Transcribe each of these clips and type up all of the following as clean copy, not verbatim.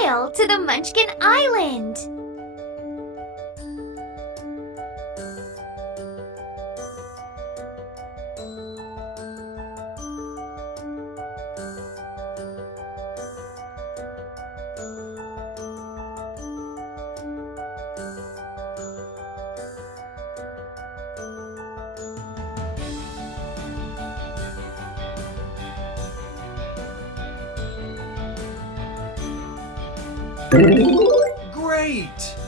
sail to the Munchkin Island. Great!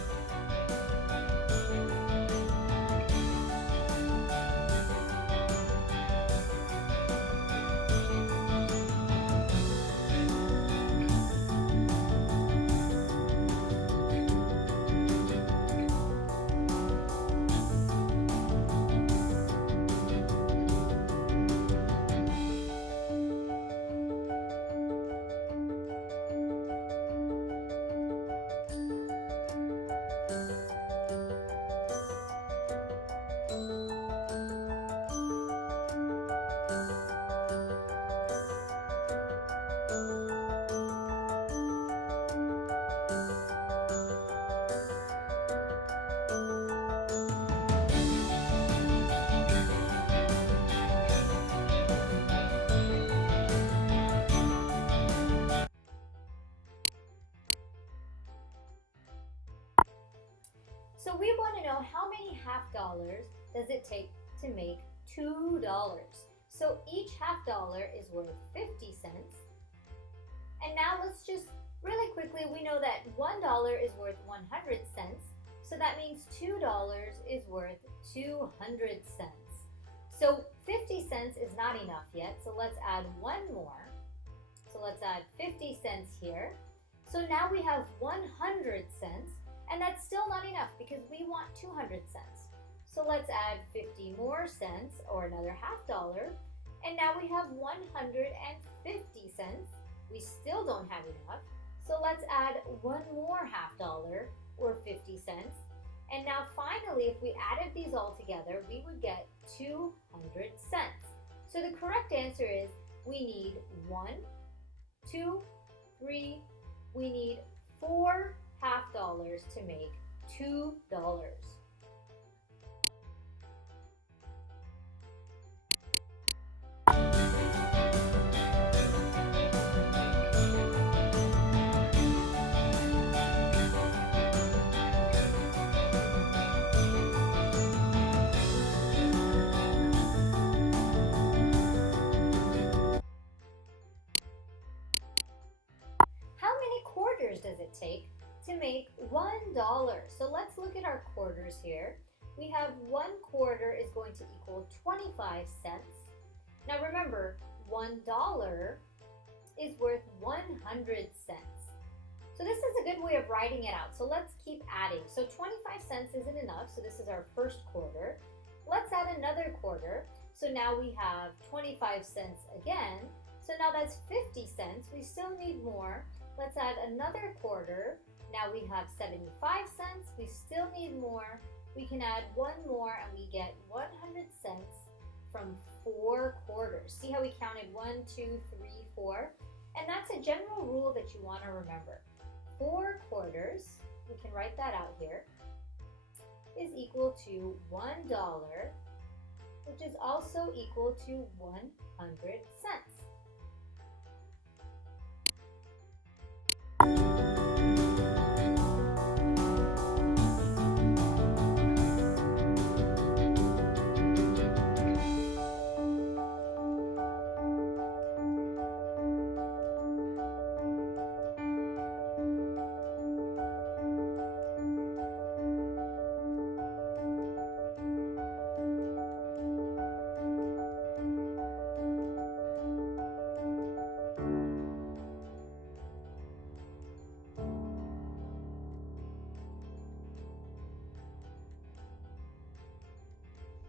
So we want to know how many half dollars does it take to make $2. So each half dollar is worth 50 cents. And now let's just really quickly, we know that $1 is worth 100 cents. So that means $2 is worth 200 cents. So 50 cents is not enough yet. So let's add one more. So let's add 50 cents here. So now we have 100 cents. And that's still not enough because we want 200 cents. So let's add 50 more cents or another half dollar. And now we have 150 cents. We still don't have enough. So let's add one more half dollar or 50 cents. And now finally, if we added these all together, we would get 200 cents. So the correct answer is we need 1, 2, 3, we need 4 half dollars to make $2. How many quarters does it take to make $1? So let's look at our quarters here. We have 1 quarter is going to equal 25 cents. Now remember, $1 is worth 100 cents. So this is a good way of writing it out. So let's keep adding. So 25 cents isn't enough, so this is our first quarter. Let's add another quarter. So now we have 25 cents again. So now that's 50 cents. We still need more. Let's add another quarter. Now we have 75 cents. We still need more. We can add one more and we get 100 cents from 4 quarters. See how we counted 1, 2, 3, 4? And that's a general rule that you want to remember. 4 quarters, we can write that out here, is equal to $1, which is also equal to 100 cents.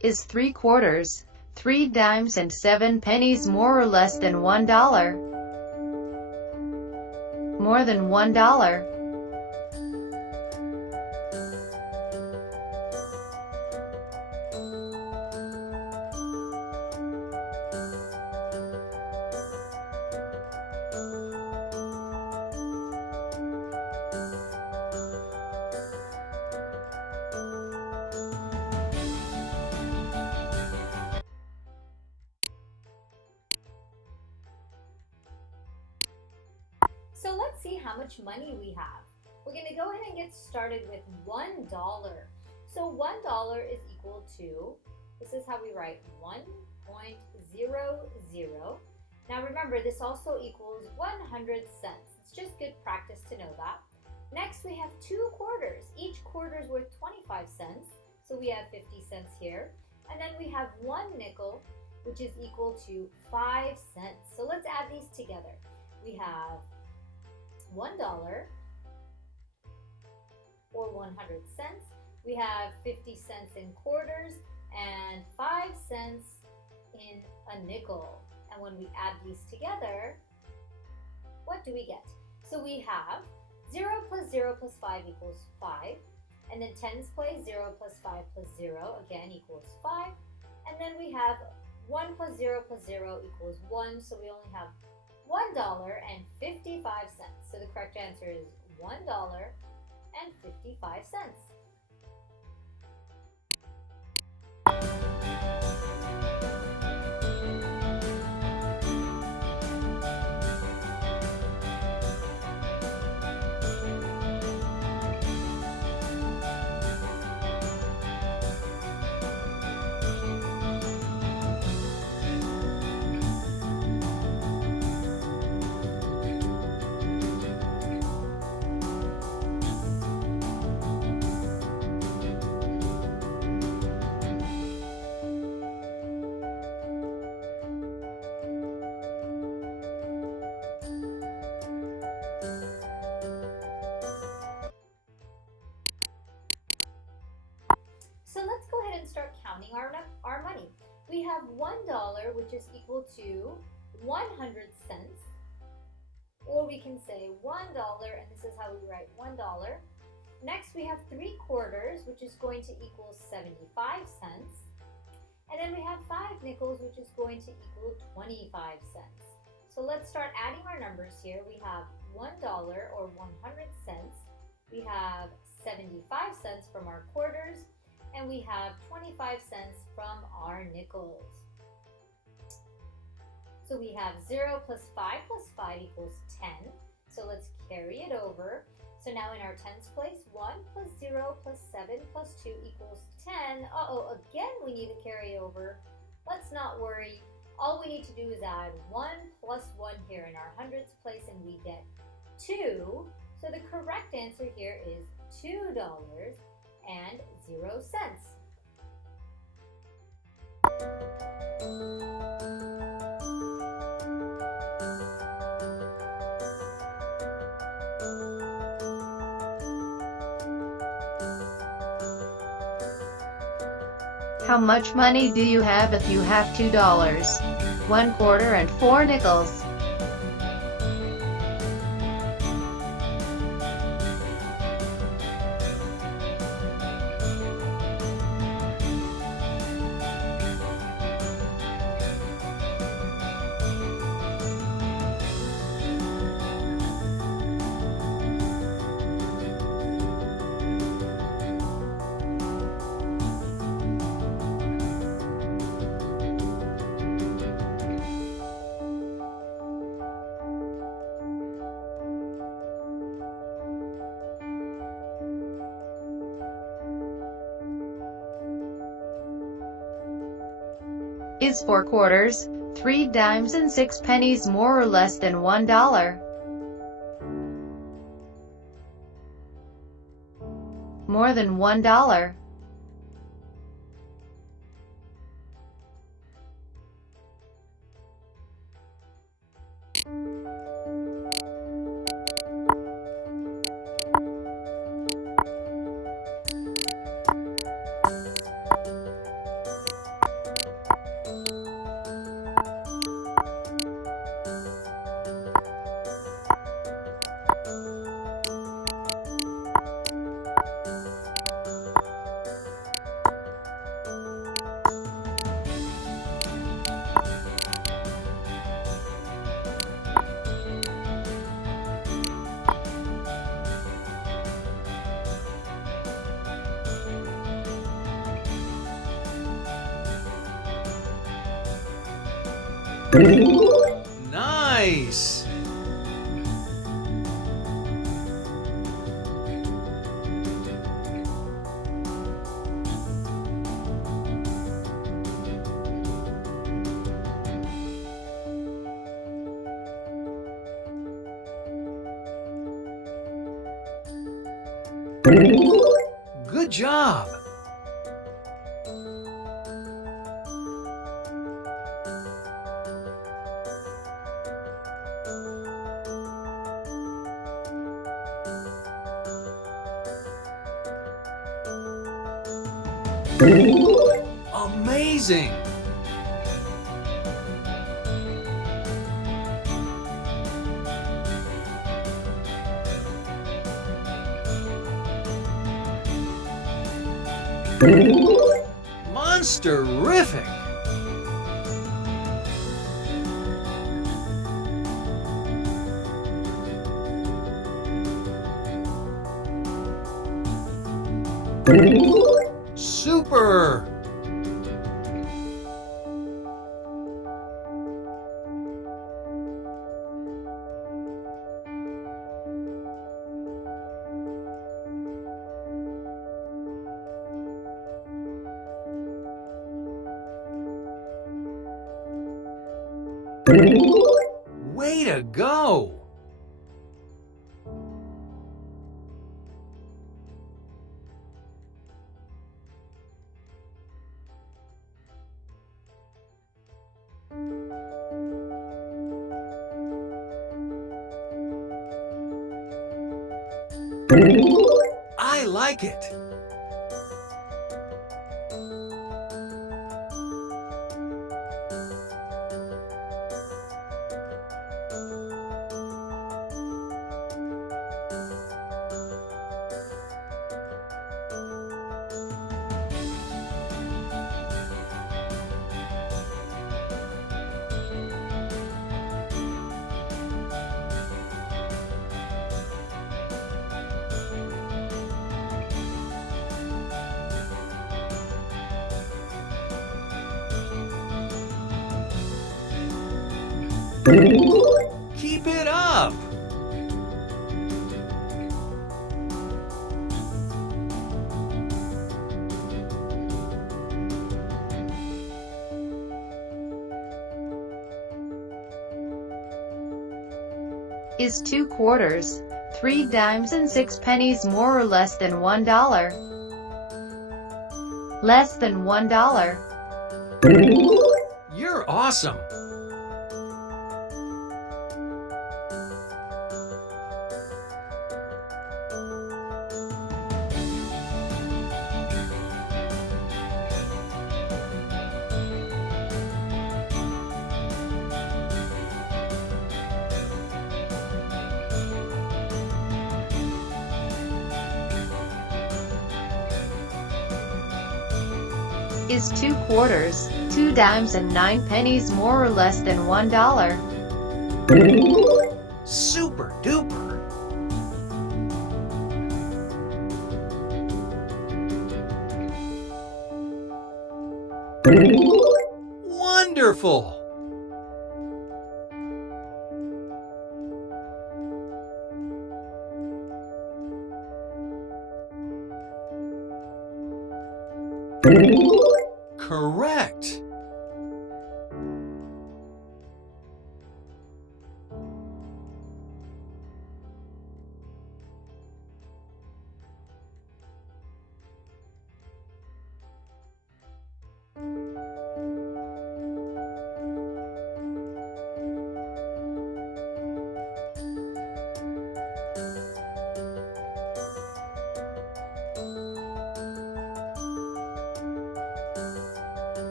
Is 3 quarters, 3 dimes and 7 pennies more or less than $1? More than $1. much money we have. We're going to go ahead and get started with $1. So $1 is equal to, this is how we write 1.00. Now remember, this also equals 100 cents. It's just good practice to know that. Next, we have 2 quarters. Each quarter is worth 25 cents. So we have 50 cents here. And then we have 1 nickel, which is equal to 5 cents. So let's add these together. We have $1 or 100 cents. We have 50 cents in quarters and 5 cents in a nickel. And when we add these together, what do we get? So we have 0 plus 0 plus 5 equals 5. And then tens place, 0 plus 5 plus 0, again, equals 5. And then we have 1 plus 0 plus 0 equals 1. So we only have $1.55. So the correct answer is $1.55. So let's go ahead and start counting our money. We have $1, which is equal to 100 cents. Or we can say $1, and this is how we write $1. Next, we have 3 quarters, which is going to equal 75 cents. And then we have 5 nickels, which is going to equal 25 cents. So let's start adding our numbers here. We have $1 or 100 cents. We have 75 cents from our quarters. And we have 25 cents from our nickels. So we have 0 plus 5 plus 5 equals 10. So let's carry it over. So now in our tens place, 1 plus 0 plus 7 plus 2 equals 10. Again we need to carry over. Let's not worry. All we need to do is add 1 plus 1 here in our hundreds place and we get 2. So the correct answer here is $2.00. How much money do you have if you have $2, 1 quarter and 4 nickels? Is 4 quarters, 3 dimes and 6 pennies more or less than $1? More than $1. Nice! Good job! Amazing! Monster-rific! Super! Way to go! I like it! Keep it up! Is 2 quarters, 3 dimes and 6 pennies more or less than $1? Less than $1. You're awesome! Is 2 quarters, 2 dimes and 9 pennies more or less than $1? Super duper! Wonderful! Correct!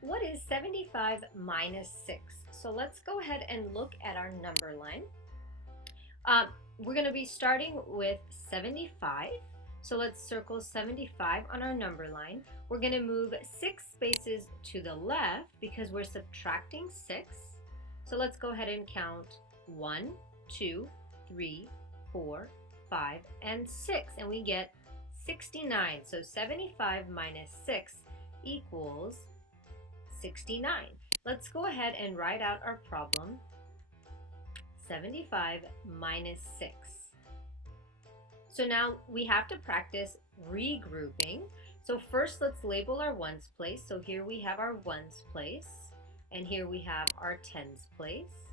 What is 75 minus 6? So let's go ahead and look at our number line. We're going to be starting with 75. So let's circle 75 on our number line. We're going to move 6 spaces to the left because we're subtracting 6. So let's go ahead and count 1, 2, 3, 4, 5, and 6. And we get 69. So 75 minus 6 equals 69. Let's go ahead and write out our problem. 75 minus 6. So now we have to practice regrouping. So first let's label our ones place. So here we have our ones place. And here we have our tens place.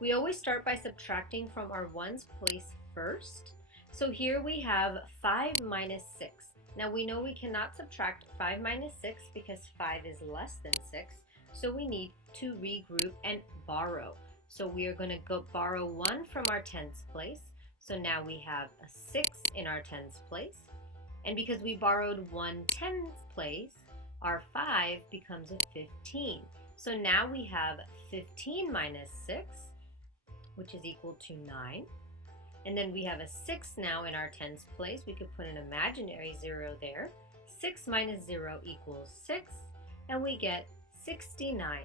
We always start by subtracting from our ones place first. So here we have 5 minus 6. Now we know we cannot subtract 5 minus 6 because 5 is less than 6. So we need to regroup and borrow. So we are going to go borrow 1 from our tens place. So now we have a 6 in our tens place. And because we borrowed 1 tens place, our 5 becomes a 15. So now we have 15 minus 6, which is equal to 9. And then we have a 6 now in our tens place. We could put an imaginary 0 there. 6 minus 0 equals 6, and we get 69.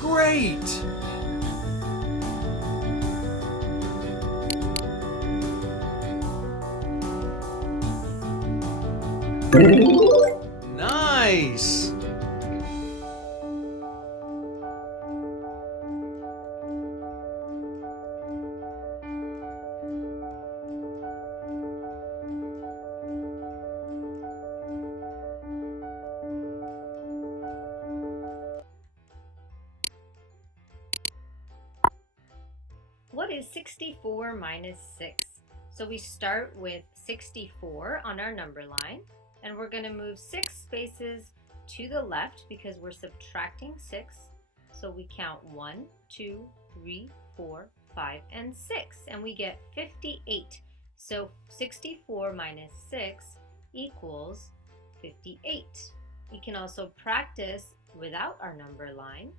Great! Nice! What is 64 minus 6? So we start with 64 on our number line, and we're going to move 6 spaces to the left because we're subtracting 6. So we count 1, 2, 3, 4, 5, and 6, and we get 58. So 64 minus 6 equals 58. We can also practice without our number line.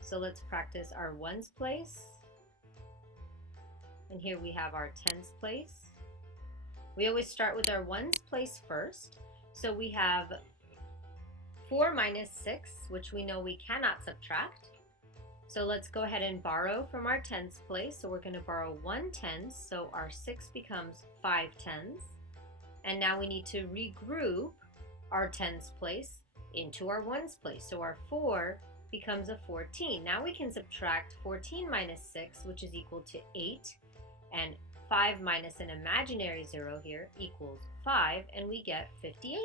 So let's practice our ones place. And here we have our tens place. We always start with our ones place first. So we have 4 minus 6, which we know we cannot subtract. So let's go ahead and borrow from our tens place. So we're going to borrow 1 tens, so our 6 becomes 5 tens. And now we need to regroup our tens place into our ones place. So our 4 becomes a 14. Now we can subtract 14 minus 6, which is equal to 8, and 5 minus an imaginary 0 here equals 5, and we get 58.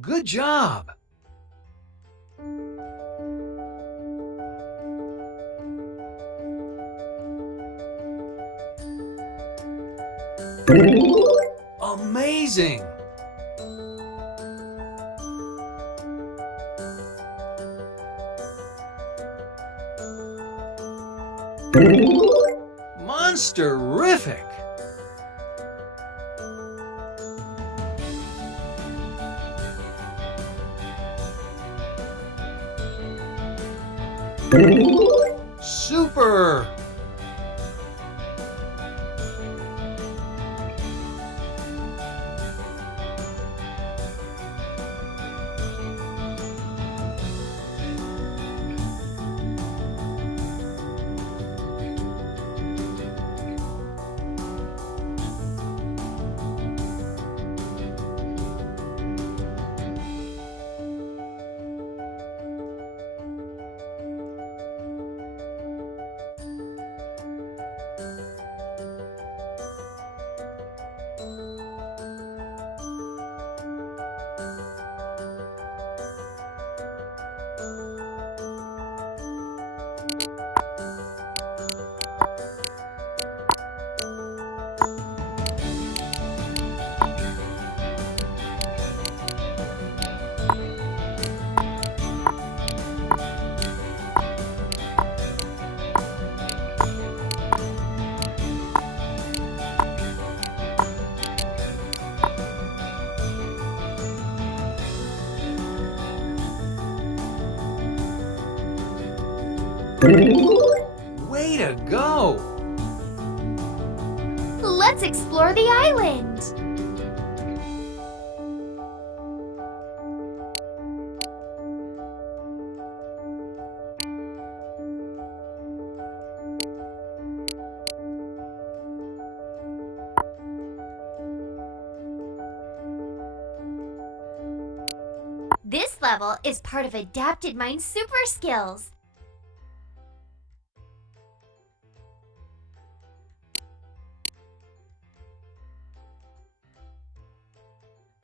Good job! Amazing! Monster-rific! Super! Way to go! Let's explore the island. This level is part of Adapted Mind Super Skills.